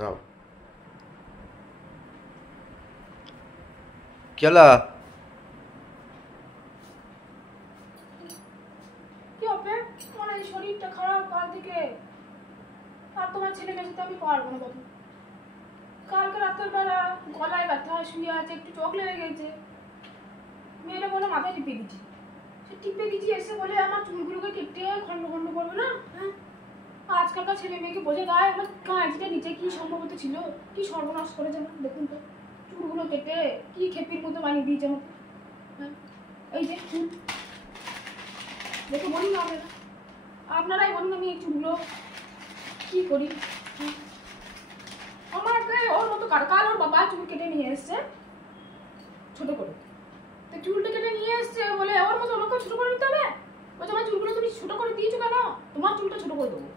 নাও কেলা কি হবে? তোমার এই শরীরটা খারাপ কাল থেকে, আর তোমার ছেলে মেয়ের সাথে আমি পারবো না বাবু। কালকে রাতের বেলা গলায় ব্যথা, শুয়ে আছে, একটু চোখ লেগে গেছে, মেয়েটা বলে মাথায় টিপে দিচ্ছি। সে টিপে দিচ্ছি এসে বলে আমার চুলগুলোকে কেটে খন্ড খন্ড করবে না। হ্যাঁ, আজকালকার ছেলে মেয়েকে বোঝা যায়। আমার কাঁচিটা নিচে কি সম্ভবত ছিল, কি সর্বনাশ করেছে না দেখুন তো। চুলগুলো কেটে কি খেপির মতো বানিয়ে দিয়েছে আমাকে। হ্যাঁ, এই যে চুল দেখে বলুন না, আপনারাই বলুন আমি এই চুলগুলো কি করি। আমাকে ওর মতো কাল ওর বাবা চুল কেটে নিয়ে এসছে ছোট করে, তো চুলটা কেটে নিয়ে এসছে বলে ওর মতো আমাকে ছোট করে নিতে হবে। ওই তোমার চুলগুলো তুমি ছোট করে দিয়েছো কেন? তোমার চুলটা ছোট করে দেবো।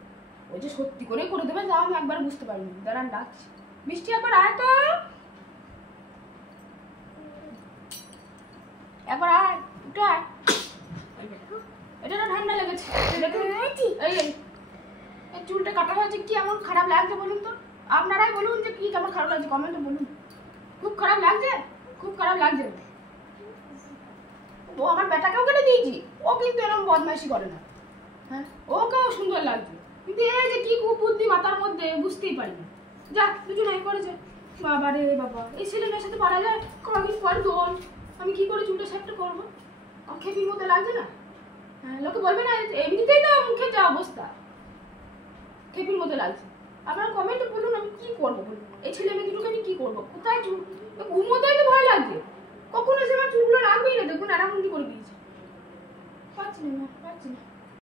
ওই যে সত্যি করে করে দেবে যা, আমি একবার বুঝতে পারিনি। দাঁড়ান ডাকছি, মিষ্টি একবার আয় তো, একবার আয়, একটু আয়। এটা না ঠান্ডা লেগেছে। এই চুলটা কাটা হয়েছে, কি এমন খারাপ লাগছে বলুন তো? আপনারাই বলুন যে কি কেমন খারাপ লাগছে, কমেন্টে বলুন। খুব খারাপ লাগছে, খুব খারাপ লাগছে। ও আমার বেটাকেও কেটে দিয়েছি, ও কিন্তু এরকম বদমাইশি করে না। হ্যাঁ, ওকেও সুন্দর লাগছে, কিন্তু এই যে কি কুবুদ্ধি মাথার মধ্যে বুঝতেই পারি না। যাক, দুজনে করেছে। বাবা রে বাবা, এই ছেলে মেয়ের সাথে পারা যায়? কদিন পর দোল, আমি কি করে চুলটা সেটটা করবো? খেপির মতো লাগছে না? হ্যাঁ, লোকে বলবে না এমনিতেই না মুখে যা অবস্থা, খেপির মতো লাগছে। আপনারা কমেন্টে বলুন আমি কি করবো বলুন। এই ছেলে মেয়ে দুটোকে আমি কি করবো? কোথায় চুল, ঘুমোতেই তো ভয় লাগছে। কখন এসে আমার চুলগুলো রাখবেই না, দেখুন আরামন্দি করে দিয়েছে। পাচ্ছি না, পাচ্ছি না।